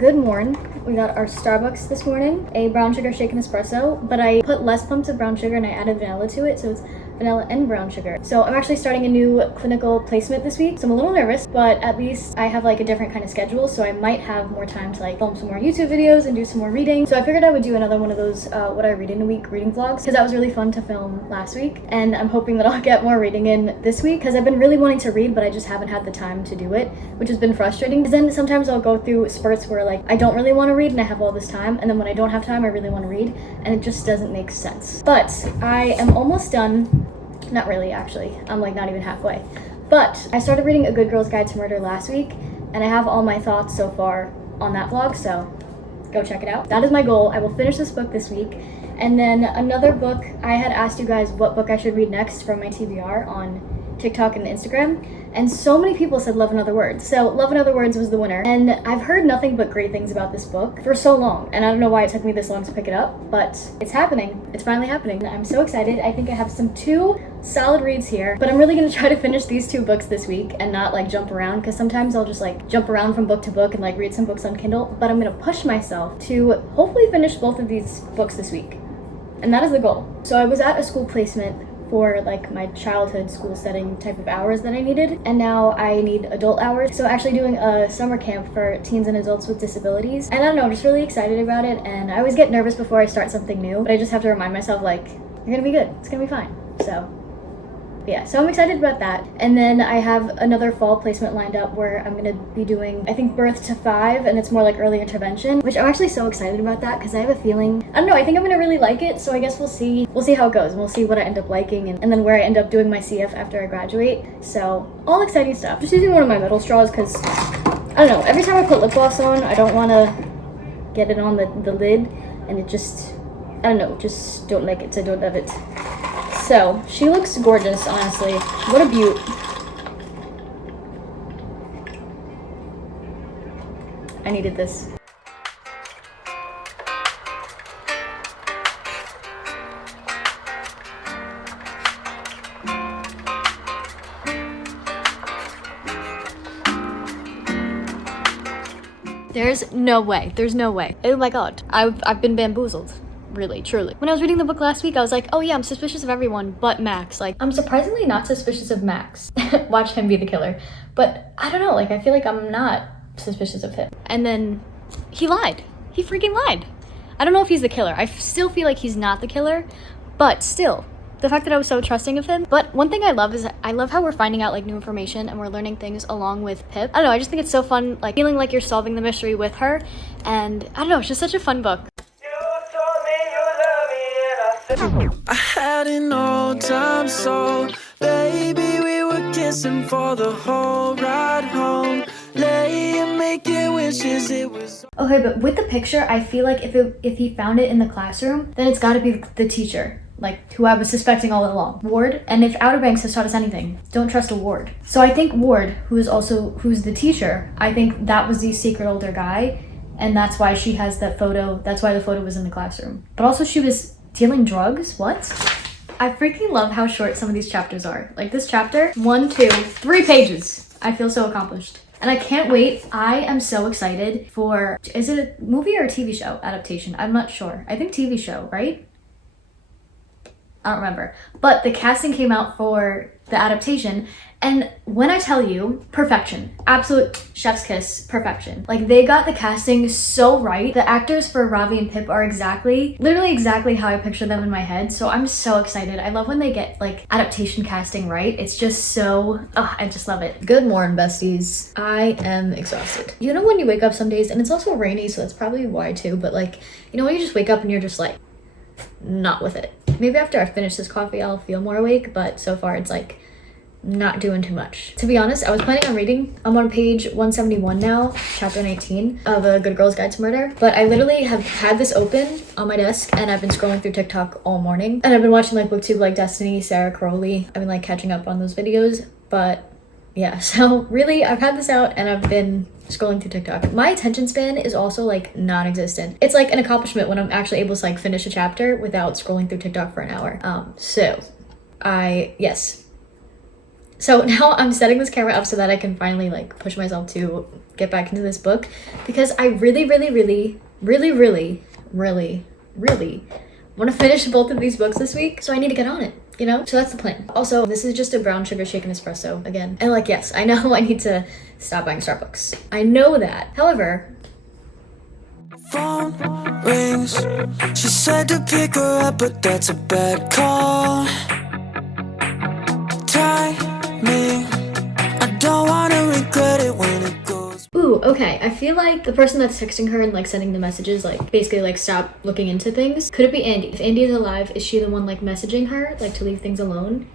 Good morning. We got our Starbucks this morning, a brown sugar shaken espresso, but I put less pumps of brown sugar and I added vanilla to it, so it's vanilla and brown sugar. So I'm actually starting a new clinical placement this week, so I'm a little nervous, but at least I have like a different kind of schedule, so I might have more time to like film some more YouTube videos and do some more reading. So I figured I would do another one of those what I read in a week reading vlogs, because that was really fun to film last week, and I'm hoping that I'll get more reading in this week, because I've been really wanting to read, but I just haven't had the time to do it, which has been frustrating, because then sometimes I'll go through spurts where like I don't really want to read and I have all this time, and then when I don't have time I really want to read, and it just doesn't make sense. But I am almost done. Not really, actually. I'm like not even halfway. But I started reading A Good Girl's Guide to Murder last week, and I have all my thoughts so far on that vlog, so go check it out. That is my goal. I will finish this book this week. And then another book, I had asked you guys what book I should read next from my TBR on TikTok and Instagram, and so many people said Love in Other Words. So Love in Other Words was the winner, and I've heard nothing but great things about this book for so long, and I don't know why it took me this long to pick it up, but it's happening. It's finally happening. I'm so excited. I think I have some 2 solid reads here, but I'm really gonna try to finish these 2 books this week and not like jump around, because sometimes I'll just like jump around from book to book and like read some books on Kindle, but I'm gonna push myself to hopefully finish both of these books this week, and that is the goal. So I was at a school placement for like my childhood school setting type of hours that I needed, and now I need adult hours. So actually doing a summer camp for teens and adults with disabilities, and I don't know, I'm just really excited about it, and I always get nervous before I start something new, but I just have to remind myself like, you're gonna be good, it's gonna be fine. So yeah, so I'm excited about that. And then I have another fall placement lined up where I'm gonna be doing, I think, birth to 5, and it's more like early intervention, which I'm actually so excited about that, because I have a feeling, I don't know, I think I'm gonna really like it, so I guess we'll see how it goes, and we'll see what I end up liking, and then where I end up doing my CF after I graduate. So all exciting stuff. Just using one of my metal straws, because I don't know, every time I put lip gloss on, I don't want to get it on the lid, and it just, I don't know, just don't like it, so don't love it. So, she looks gorgeous, honestly. What a beaut. I needed this. There's no way. There's no way. Oh my god. I've been bamboozled. Really, truly. When I was reading the book last week, I was like, oh yeah, I'm suspicious of everyone but Max. Like, I'm surprisingly not suspicious of Max. Watch him be the killer. But I don't know, like, I feel like I'm not suspicious of him. And then he lied. He freaking lied. I don't know if he's the killer. I still feel like he's not the killer, but still, the fact that I was so trusting of him. But one thing I love is I love how we're finding out like new information and we're learning things along with Pip. I don't know, I just think it's so fun, like feeling like you're solving the mystery with her. And I don't know, it's just such a fun book. I had an old time soul, baby, we were kissing for the whole ride home, laying making wishes, it was... Okay, but with the picture, I feel like if he found it in the classroom, then it's gotta be the teacher, like who I was suspecting all along, Ward. And if Outer Banks has taught us anything, don't trust a Ward. So I think Ward, who's the teacher, I think that was the secret older guy, and that's why she has that photo, that's why the photo was in the classroom. But also she was dealing drugs? What? I freaking love how short some of these chapters are. Like this chapter, 1, 2, 3 pages. I feel so accomplished. And I can't wait. I am so excited for, is it a movie or a TV show adaptation? I'm not sure. I think TV show, right? I don't remember. But the casting came out for the adaptation, and when I tell you, perfection. Absolute chef's kiss, perfection. Like, they got the casting so right. The actors for Ravi and Pip are literally exactly how I picture them in my head, so I'm so excited. I love when they get, like, adaptation casting right. It's just so, I just love it. Good morning, besties. I am exhausted. You know when you wake up some days, and it's also rainy, so that's probably why too, but like, you know when you just wake up and you're just like, not with it. Maybe after I finish this coffee, I'll feel more awake, but so far it's like not doing too much. To be honest, I was planning on reading. I'm on page 171 now, chapter 19 of A Good Girl's Guide to Murder, but I literally have had this open on my desk and I've been scrolling through TikTok all morning, and I've been watching like booktube like Destiny, Sarah Crowley. I've been like catching up on those videos, but yeah, so really I've had this out and I've been scrolling through TikTok. My attention span is also like non-existent. It's like an accomplishment when I'm actually able to like finish a chapter without scrolling through TikTok for an hour. So yes, So now I'm setting this camera up so that I can finally like push myself to get back into this book, because I really want to finish both of these books this week. So I need to get on it, you know? So that's the plan. Also, this is just a brown sugar shaken espresso again. And like, yes, I know I need to stop buying Starbucks. I know that. However, Phone rings. She said to pick her up, but that's a bad call. Timing. I don't wanna regret it when it goes. ooh, okay. I feel like the person that's texting her and like sending the messages, like basically like stop looking into things. Could it be Andy? If Andy is alive, is she the one like messaging her, like to leave things alone?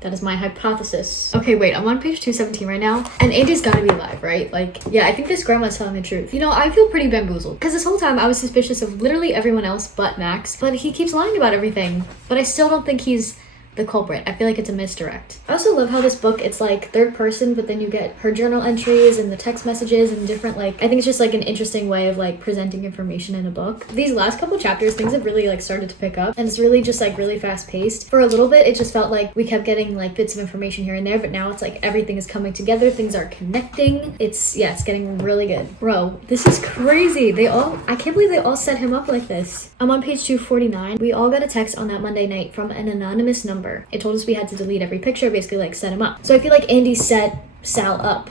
That is my hypothesis. Okay, wait, I'm on page 217 right now, and Andy's gotta be alive, right? Like, yeah, I think this grandma's telling the truth. You know, I feel pretty bamboozled, because this whole time I was suspicious of literally everyone else but Max, but he keeps lying about everything. But I still don't think he's the culprit. I feel like it's a misdirect. I also love how this book, it's like third person, but then you get her journal entries and the text messages and different, like, I think it's just like an interesting way of like presenting information in a book. These last couple chapters, things have really like started to pick up, and it's really just like really fast paced. For a little bit, it just felt like we kept getting like bits of information here and there, but now it's like everything is coming together, things are connecting. It's getting really good. Bro, this is crazy. I can't believe they all set him up like this. I'm on page 249. We all got a text on that Monday night from an anonymous number. It told us we had to delete every picture, basically like set him up. So I feel like Andy set Sal up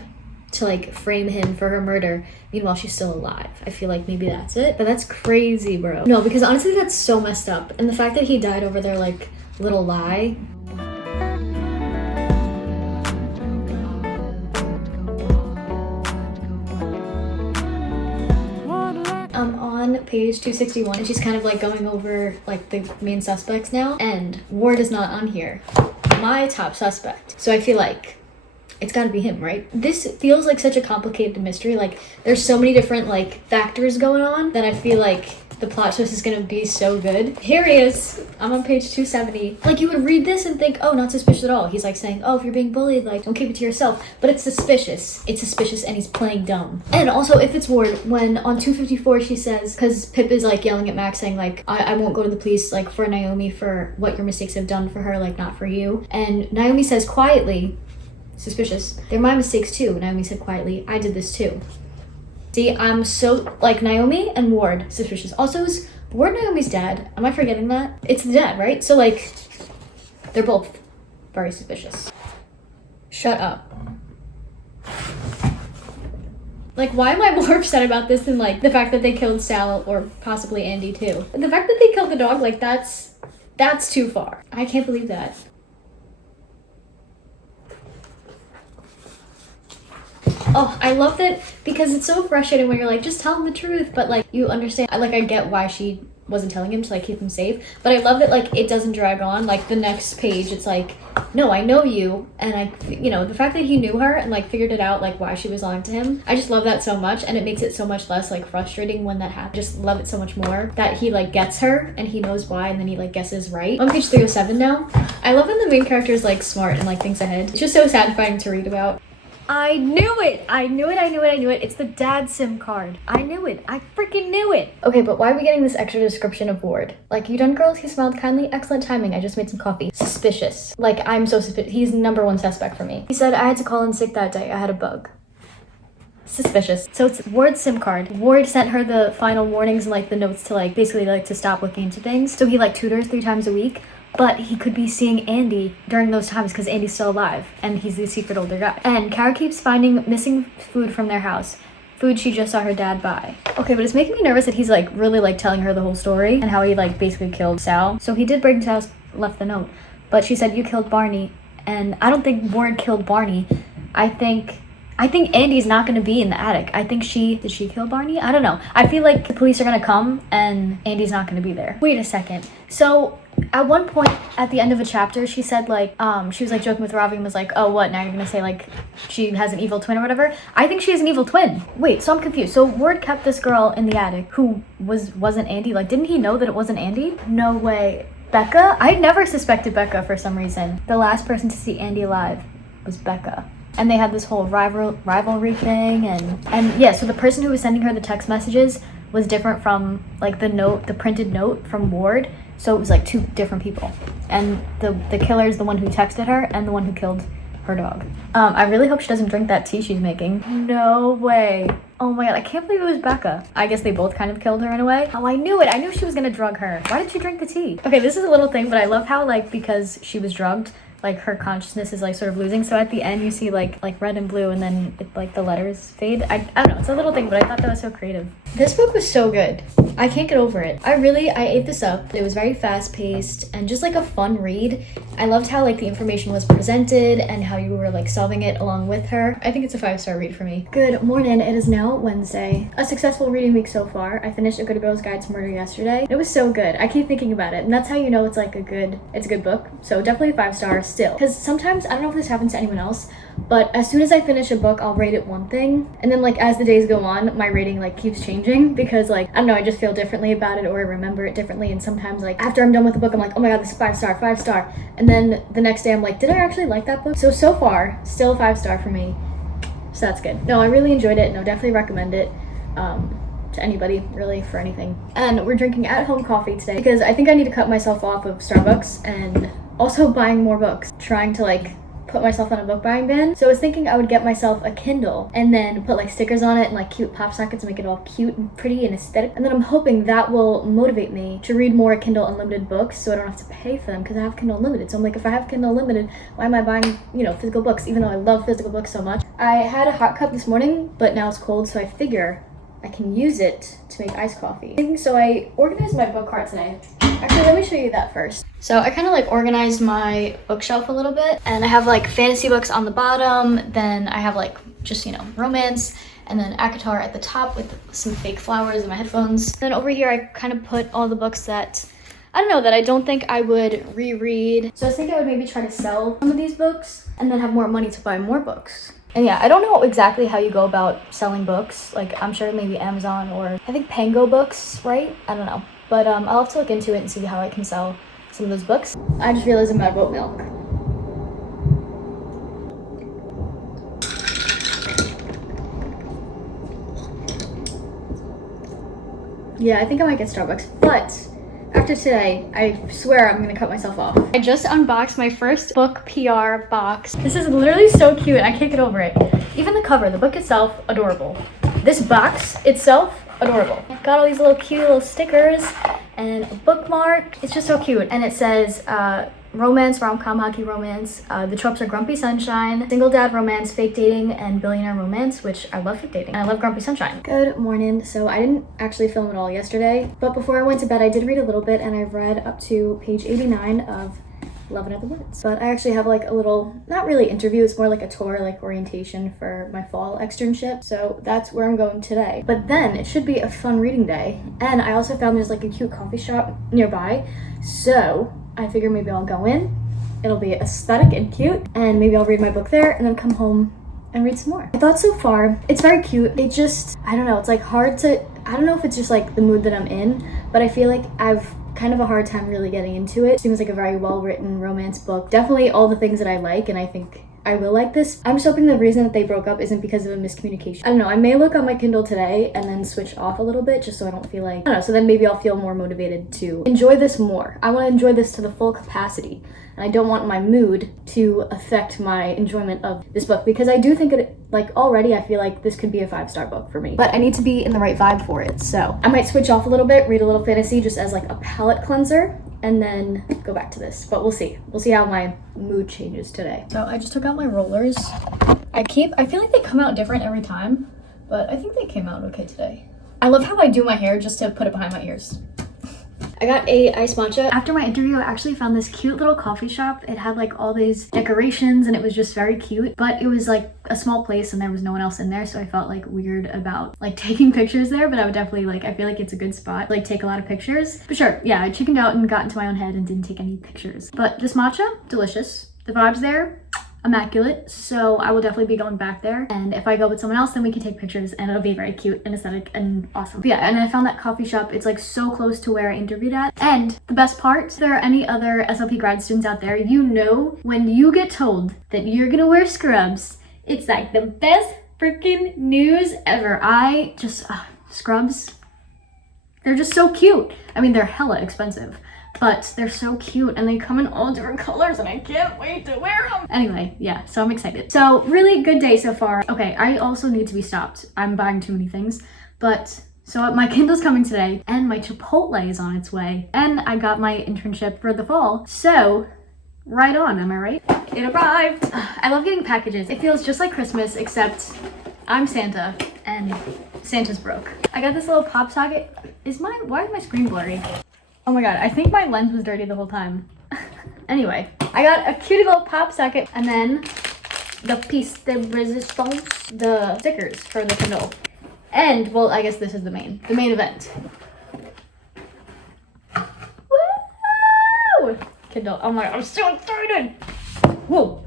to like frame him for her murder. Meanwhile, she's still alive. I feel like maybe that's it, but that's crazy, bro. No, because honestly, that's so messed up. And the fact that he died over their like little lie. I'm on page 261 and she's kind of like going over like the main suspects now, and Ward is not on here, my top suspect. So I feel like it's gotta be him, right? This feels like such a complicated mystery. Like there's so many different like factors going on that I feel like the plot twist is gonna be so good. Here he is. I'm on page 270. Like you would read this and think, oh, not suspicious at all. He's like saying, oh, if you're being bullied, like don't keep it to yourself. But it's suspicious. It's suspicious and he's playing dumb. And also if it's Ward, when on 254 she says, because Pip is like yelling at Max saying like, I won't go to the police like for Naomi for what your mistakes have done for her, like not for you. And Naomi says quietly, suspicious, they're my mistakes too. Naomi said quietly, I did this too. See, I'm so, like, Naomi and Ward, suspicious. Also, is Ward Naomi's dad? Am I forgetting that? It's the dad, right? So, like, they're both very suspicious. Shut up. Like, why am I more upset about this than, like, the fact that they killed Sal or possibly Andy, too? The fact that they killed the dog, like, that's too far. I can't believe that. Oh, I love that because it's so frustrating when you're like, just tell him the truth, but like you understand, like I get why she wasn't telling him to like keep him safe, but I love that like it doesn't drag on. Like the next page, it's like, no, I know you, and the fact that he knew her and like figured it out like why she was lying to him, I just love that so much, and it makes it so much less like frustrating when that happens. Just love it so much more that he like gets her and he knows why, and then he like guesses right. On page 307 now, I love when the main character is like smart and like thinks ahead. It's just so satisfying to read about. I knew it! It's the dad SIM card. I knew it. I freaking knew it! Okay, but why are we getting this extra description of Ward? Like, you done, girls? He smiled kindly. Excellent timing. I just made some coffee. Suspicious. Like, I'm so suspicious. He's number one suspect for me. He said, I had to call in sick that day. I had a bug. Suspicious. So it's Ward's SIM card. Ward sent her the final warnings and like the notes to like basically like to stop looking into things. So he like tutors 3 times a week. But he could be seeing Andy during those times because Andy's still alive and he's the secret older guy. And Kara keeps finding missing food from their house. Food she just saw her dad buy. Okay, but it's making me nervous that he's like really like telling her the whole story and how he like basically killed Sal. So he did break into the house, left the note. But she said, you killed Barney. And I don't think Ward killed Barney. I think Andy's not going to be in the attic. I think did she kill Barney? I don't know. I feel like the police are going to come and Andy's not going to be there. Wait a second. So at one point at the end of a chapter, she said like, she was like joking with Ravi and was like, oh, what? Now you're going to say like she has an evil twin or whatever? I think she has an evil twin. Wait, so I'm confused. So Ward kept this girl in the attic who wasn't Andy. Like, didn't he know that it wasn't Andy? No way. Becca? I never suspected Becca for some reason. The last person to see Andy alive was Becca. And they had this whole rivalry thing, and yeah, so the person who was sending her the text messages was different from like the printed note from Ward. So it was like two different people. And the killer is the one who texted her and the one who killed her dog. I really hope she doesn't drink that tea she's making. No way. Oh my god, I can't believe it was Becca. I guess they both kind of killed her in a way. Oh, I knew it. I knew she was gonna drug her. Why did she drink the tea? Okay, this is a little thing, but I love how like because she was drugged, like her consciousness is like sort of losing. So at the end you see like red and blue and then it, like the letters fade. I don't know, it's a little thing, but I thought that was so creative. This book was so good. I can't get over it. I ate this up. It was very fast paced and just like a fun read. I loved how like the information was presented and how you were like solving it along with her. I think it's a 5-star read for me. Good morning. It is now Wednesday. A successful reading week so far. I finished A Good Girl's Guide to Murder yesterday. It was so good. I keep thinking about it, and that's how you know it's like a good book. So definitely 5 stars still. Because sometimes, I don't know if this happens to anyone else, but as soon as I finish a book, I'll rate it one thing, and then like as the days go on, my rating like keeps changing because like, I don't know, I just feel differently about it or I remember it differently, and sometimes like after I'm done with the book, I'm like, oh my god, this is 5 star, and then the next day I'm like, did I actually like that book? So far, still a 5-star for me, so that's good. No, I really enjoyed it, no, definitely recommend it to anybody, really, for anything. And we're drinking at-home coffee today because I think I need to cut myself off of Starbucks and also buying more books, trying to like put myself on a book buying ban. So I was thinking I would get myself a Kindle and then put like stickers on it and like cute pop sockets and make it all cute and pretty and aesthetic. And then I'm hoping that will motivate me to read more Kindle Unlimited books so I don't have to pay for them because I have Kindle Unlimited. So I'm like, if I have Kindle Unlimited, why am I buying, physical books, even though I love physical books so much? I had a hot cup this morning, but now it's cold, so I figure I can use it to make iced coffee. So I organized my book cart today. Actually, let me show you that first. So I kind of like organized my bookshelf a little bit, and I have like fantasy books on the bottom, then I have like just, romance, and then ACOTAR at the top with some fake flowers in my headphones. Then over here, I kind of put all the books that I don't think I would reread. So I was thinking I would maybe try to sell some of these books and then have more money to buy more books. And yeah, I don't know exactly how you go about selling books. Like, I'm sure maybe Amazon or I think Pango Books, right? I don't know. But I'll have to look into it and see how I can sell some of those books. I just realized I'm out of oat milk. Yeah, I think I might get Starbucks, but after today, I swear I'm gonna cut myself off. I just unboxed my first book PR box. This is literally so cute. I can't get over it. Even the cover, the book itself, adorable. This box itself, adorable. Got all these cute little stickers and a bookmark. It's just so cute. And it says romance, rom-com, hockey romance. The tropes are grumpy sunshine, single dad romance, fake dating, and billionaire romance, which I love fake dating. And I love grumpy sunshine. Good morning. So I didn't actually film it all yesterday, but before I went to bed, I did read a little bit, and I read up to page 89 of Love in Other Words. But I actually have like a little, not really interview, it's more like a tour, like orientation for my fall externship. So that's where I'm going today. But then it should be a fun reading day. And I also found there's like a cute coffee shop nearby. So I figure maybe I'll go in. It'll be aesthetic and cute. And maybe I'll read my book there and then come home and read some more. I thought so far, it's very cute. It just, I don't know, it's like hard to, I don't know if it's just like the mood that I'm in, but I feel like I've kind of a hard time really getting into it. Seems like a very well-written romance book. Definitely all the things that I like, and I think I will like this. I'm just hoping the reason that they broke up isn't because of a miscommunication. I don't know, I may look on my Kindle today and then switch off a little bit just so I don't feel like, I don't know, so then maybe I'll feel more motivated to enjoy this more. I want to enjoy this to the full capacity, and I don't want my mood to affect my enjoyment of this book because I do think it, like already I feel like this could be a 5-star book for me, but I need to be in the right vibe for it. So I might switch off a little bit, read a little fantasy just as like a palate cleanser, and then go back to this. But we'll see how my mood changes today. So I just took out my rollers. I feel like they come out different every time, but I think they came out okay today. I love how I do my hair just to put it behind my ears. I got a iced matcha. After my interview, I actually found this cute little coffee shop. It had like all these decorations and it was just very cute, but it was like a small place and there was no one else in there, so I felt like weird about like taking pictures there, but I would definitely like, I feel like it's a good spot, like take a lot of pictures. But sure, yeah, I chickened out and got into my own head and didn't take any pictures. But this matcha, delicious. The vibes there, immaculate, so I will definitely be going back there, and if I go with someone else then we can take pictures and it'll be very cute and aesthetic and awesome. But yeah, and I found that coffee shop, it's like so close to where I interviewed at. And the best part, if there are any other SLP grad students out there, you know when you get told that you're gonna wear scrubs, it's like the best freaking news ever. I just scrubs, They're just so cute. I mean, they're hella expensive, but they're so cute and they come in all different colors and I can't wait to wear them. Anyway, yeah, so I'm excited. So really good day so far. Okay, I also need to be stopped. I'm buying too many things, but so my Kindle's coming today and my Chipotle is on its way and I got my internship for the fall. So right on, am I right? It arrived. I love getting packages. It feels just like Christmas, except I'm Santa and Santa's broke. I got this little pop socket. Why is my screen blurry? Oh my god, I think my lens was dirty the whole time. Anyway, I got a cute little pop socket and then the piece de resistance, the stickers for the Kindle. And, well, I guess this is the main event. Woo! Kindle, oh my god, I'm so excited! Whoa!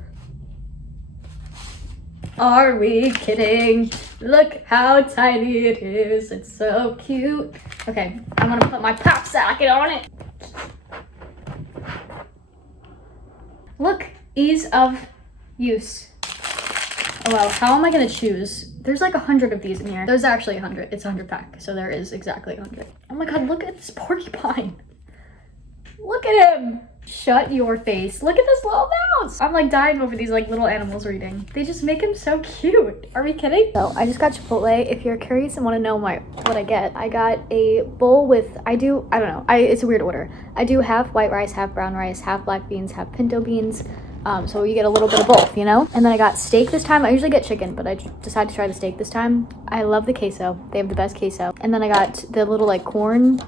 Are we kidding? Look how tiny it is. It's so cute. Okay, I'm gonna put my pop socket on it. Look, ease of use. Oh well, how am I gonna choose? There's like 100 of these in here. There's actually 100. It's a 100 pack, so there is exactly 100. Oh my god, look at this porcupine. Look at him. Shut your face. Look at this little mouse. I'm like dying over these like little animals reading. They just make him so cute. Are we kidding? So I just got Chipotle. If you're curious and want to know what I get, I got a bowl with, it's a weird order. I do half white rice, half brown rice, half black beans, half pinto beans. So you get a little bit of both, you know? And then I got steak this time. I usually get chicken, but I decided to try the steak this time. I love the queso. They have the best queso. And then I got the little like corn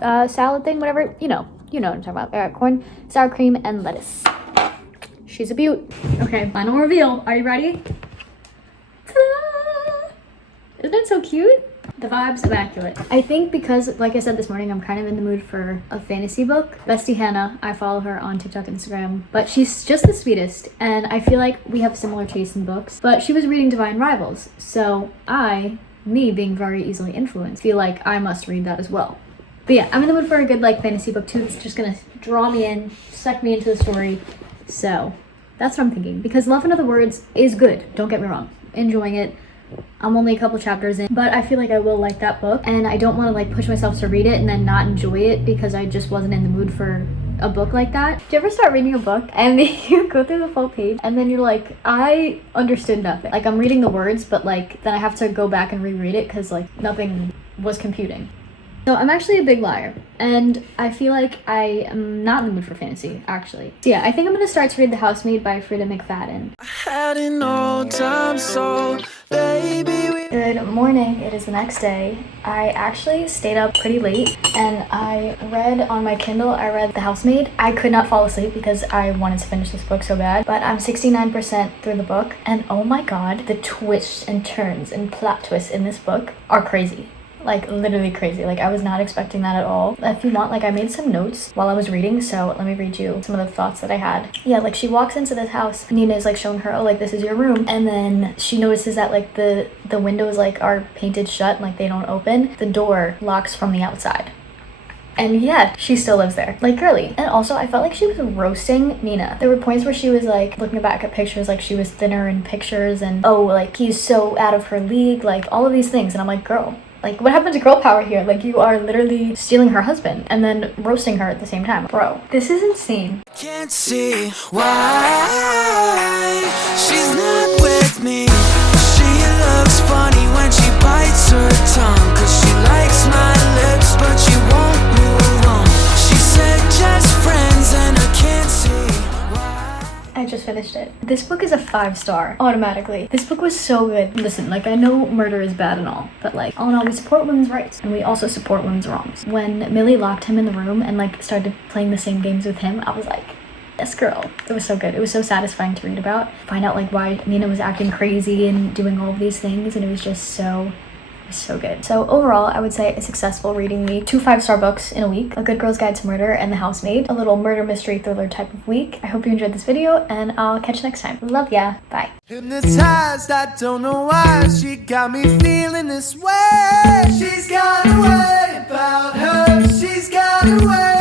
salad thing, whatever. You know what I'm talking about. I got corn, sour cream, and lettuce. She's a beaut. Okay, final reveal. Are you ready? Ta-da! Isn't it so cute? The vibe's immaculate. I think because, like I said this morning, I'm kind of in the mood for a fantasy book. Bestie Hannah, I follow her on TikTok and Instagram, but she's just the sweetest, and I feel like we have similar tastes in books, but she was reading Divine Rivals, so me being very easily influenced, feel like I must read that as well. But yeah, I'm in the mood for a good like fantasy book too that's just gonna draw me in, suck me into the story, so that's what I'm thinking, because Love in Other Words is good, don't get me wrong, enjoying it. I'm only a couple chapters in, but I feel like I will like that book, and I don't want to like push myself to read it and then not enjoy it because I just wasn't in the mood for a book like that. Do you ever start reading a book and you go through the full page and then you're like, I understood nothing. Like I'm reading the words, but like then I have to go back and reread it because like nothing was computing. So I'm actually a big liar, and I feel like I am not in the mood for fantasy, actually. So yeah, I think I'm gonna start to read The Housemaid by Frida McFadden. I had an old-time soul, baby. Good morning, it is the next day. I actually stayed up pretty late, and I read on my Kindle, I read The Housemaid. I could not fall asleep because I wanted to finish this book so bad, but I'm 69% through the book, and oh my god, the twists and turns and plot twists in this book are crazy. Like literally crazy. Like I was not expecting that at all. If you want, like I made some notes while I was reading, so let me read you some of the thoughts that I had. Yeah, like she walks into this house, Nina is like showing her, oh like this is your room, and then she notices that like the windows like are painted shut, like they don't open. The door locks from the outside. And yet, she still lives there. Like, girly. And also, I felt like she was roasting Nina. There were points where she was, like, looking back at pictures, like, she was thinner in pictures, and, oh, like, he's so out of her league, like, all of these things. And I'm like, girl, like, what happened to girl power here? Like, you are literally stealing her husband and then roasting her at the same time. Bro, this is insane. Can't see why she's not with me. She looks funny when she bites her tongue, 'cause she likes my lips, but she won't move on. She said just friends and I can't see why. I just finished it. This book is a 5-star automatically. This book was so good. Listen, like I know murder is bad and all, but like all in all, we support women's rights and we also support women's wrongs. When Millie locked him in the room and like started playing the same games with him, I was like, yes girl. It was so good. It was so satisfying to read about. Find out like why Nina was acting crazy and doing all of these things, and it was just so good. So overall, I would say a successful reading week. 2 5-star books in a week. A Good Girl's Guide to Murder and The Housemaid. A little murder mystery thriller type of week. I hope you enjoyed this video, and I'll catch you next time. Love ya. Bye. Hypnotized, I don't know why she got me feeling this way. She's got a way about her. She's got a way.